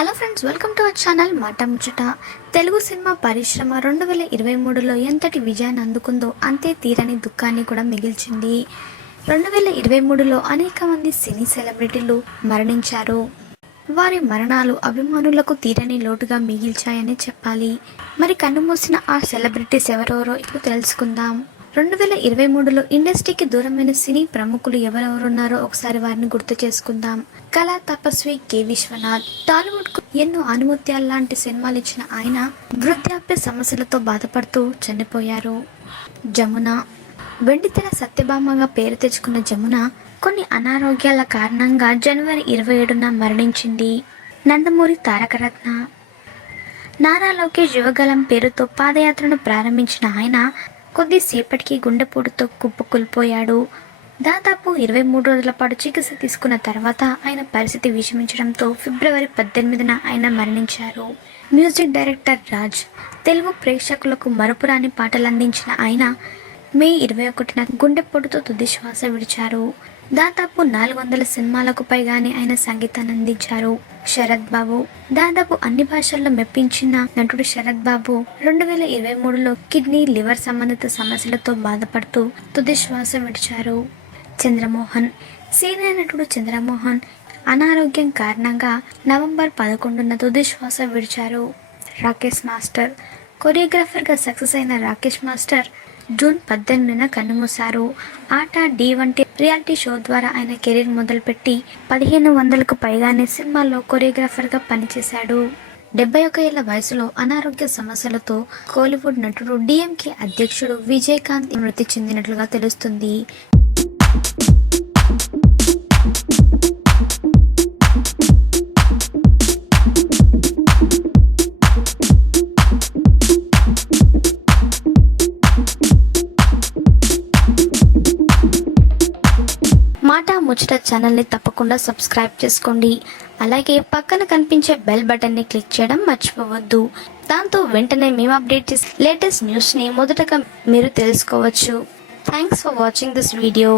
Hello friends, welcome to our channel మాట ముచ్చట. Telugu cinema పరిశ్రమ 2023లో ఎంతటి విజయాన్ని అందుకుందో అంతే తీరని దుఃఖాన్ని కూడా మిగిల్చింది. 2023లో అనేక మంది సినీ సెలబ్రిటీలు మరణించారు. వారి మరణాలు అభిమానులకు తీరని లోటుగా మిగిల్చాయని చెప్పాలి. మరి కన్నుమూసిన ఆ సెలబ్రిటీస్ ఎవరెవరో ఇప్పుడు తెలుసుకుందాం. 2023లో ఇండస్ట్రీకి దూరమైన సినీ ప్రముఖులు ఎవరెవరున్నారో ఒకసారి వారిని గుర్తు చేసుకుందాం. కళా తపస్వి కె విశ్వనాథ్. టాలీవుడ్ కు ఎన్నో ఆణిముత్యాల్లాంటి సినిమాలు ఇచ్చిన ఆయన వృద్ధాప్య సమస్యలతో బాధపడుతూ చనిపోయారు. జమున. వెండితెర సత్యభామగా పేరు తెచ్చుకున్న జమున కొన్ని అనారోగ్యాల కారణంగా జనవరి 27న మరణించింది. నందమూరి తారకరత్న. నారా లోకేష్ యువగలం పేరుతో పాదయాత్రను ప్రారంభించిన ఆయన కొద్దిసేపటికి గుండెపోటుతో కుప్పకూలిపోయాడు. దాదాపు 23 రోజుల పాటు చికిత్స తీసుకున్న తర్వాత ఆయన పరిస్థితి విషమించడంతో ఫిబ్రవరి 18న ఆయన మరణించారు. Music director Raj. తెలుగు ప్రేక్షకులకు మరపురాని పాటలు అందించిన ఆయన మే 21న గుండెపోటుతో తుది శ్వాస విడిచారు. దాదాపు 400 సినిమాలకు పైగానే ఆయన సంగీతాన్ని అందించారు. శరత్ బాబు. దాదాపు అన్ని భాషల్లో మెప్పించిన నటుడు శరత్ బాబు 2023లో కిడ్నీ, లివర్ సంబంధిత సమస్యలతో బాధపడుతూ తుది శ్వాస విడిచారు. చంద్రమోహన్. సీనియర్ నటుడు చంద్రమోహన్ అనారోగ్యం కారణంగా నవంబర్ 11న తుది శ్వాస విడిచారు. రాకేష్ మాస్టర్. కొరియోగ్రాఫర్గా సక్సెస్ అయిన రాకేష్ మాస్టర్ జూన్ 18న కన్నుమూశారు. ఆట డి వంటి రియాలిటీ షో ద్వారా ఆయన కెరీర్ మొదలుపెట్టి 1500కు పైగానే సినిమాల్లో కొరియోగ్రాఫర్గా పనిచేశాడు. 71 ఏళ్ల వయసులో అనారోగ్య సమస్యలతో కోలీవుడ్ నటుడు డిఎంకే అధ్యక్షుడు విజయకాంత్ మృతి చెందినట్లుగా తెలుస్తుంది. మాట ముచ్చట ఛానల్ని తప్పకుండా సబ్స్క్రైబ్ చేసుకోండి. అలాగే పక్కన కనిపించే బెల్ బటన్ని క్లిక్ చేయడం మర్చిపోవద్దు. దాంతో వెంటనే మేము అప్డేట్ చేసే లేటెస్ట్ న్యూస్ని మొదటగా మీరు తెలుసుకోవచ్చు. Thanks for watching this video.